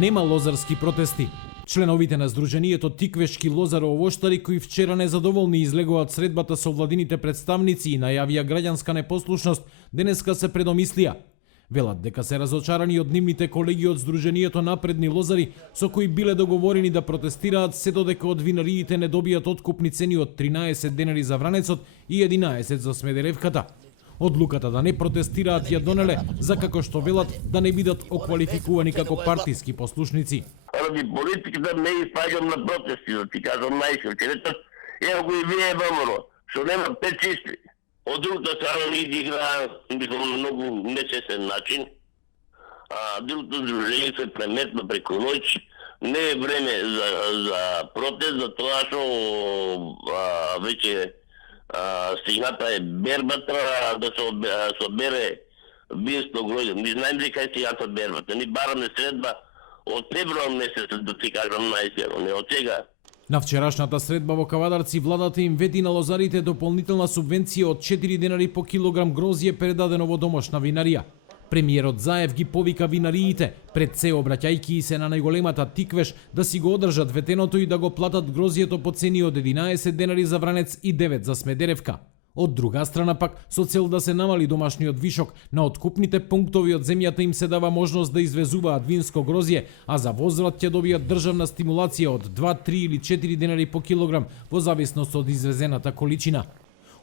Нема лозарски протести. Членовите на Сдруженијето Тиквешки лозаро-овоштари кои вчера незадоволни излегоа од средбата со владините представници и најавија граѓанска непослушност, денеска се предомислија. Велат дека се разочарани од нивните колеги од Сдруженијето Напредни лозари, со кои биле договорени да протестираат се додека од винариите не добијат откупни цени од 13 денари за Вранецот и 11 за Смедеревката. Одлуката да не протестираат ја донеле, за како што велат да не бидат оквалификувани како партиски послушници. Ради политиката не испаѓам на протести, да ти кажам најширок. Ево го и вие ВМРО, што нема 5 чисти. Од другата страна ние играа на многу нечестен начин. Другото сдружение се преметна преку ноќ. Не е време за протест, за тоа што веќе стигната е бербата да се собере виесто гројде. Ми знаем дека е стигната бербата. Ни бараме средба од февруар месец, да ти кажам најсеро, не од сега. На вчерашната средба во Кавадарци владата им вети на лозарите дополнителна субвенција од 4 денари по килограм грозје предадено во домашна винарија. Премиерот Заев ги повика винариите, пред се обраќајки се на најголемата Тиквеш, да си го одржат ветеното и да го платат грозјето по цени од 11 денари за Вранец и 9 за Смедеревка. Од друга страна пак, со цел да се намали домашниот вишок, на откупните пунктови од земјата им се дава можност да извезуваат винско грозје, а за возврат ќе добијат државна стимулација од 2, 3 или 4 денари по килограм, во зависност од извезената количина.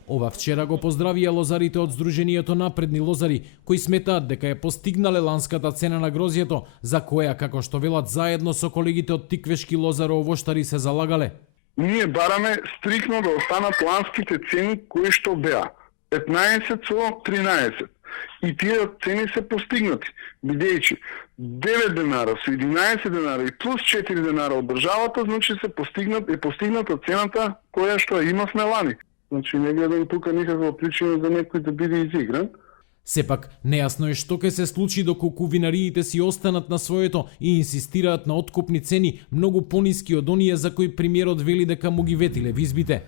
Ова вчера го поздравија лозарите од Сдруженијето Напредни лозари, кои сметаат дека е постигнале ланската цена на грозјето, за која, како што велат, заедно со колегите од Тиквешки лозаро-овоштари се залагале. Ние бараме стрикно да останат ланските цени кои што беа. 15 со 13. И тие цени се постигнати, бидејќи 9 денара со 11 денара и плюс 4 денара од државата, значи е постигната цената која што имавме лани. Значи не гледам тука никаква причина за некој да биде изигран. Сепак, нејасно е што ќе се случи доколку винариите си останат на своето и инсистираат на откупни цени многу пониски од оние за кои премиерот вели дека му ги ветиле визбите.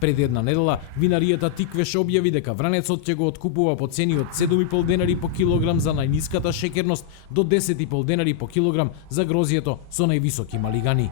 Пред една недела, винаријата Тиквеш објави дека Вранецот ќе го откупува по цени од 7,5 денари по килограм за најниската шеќерност до 10,5 денари по килограм за грозјето со највисоки малигани.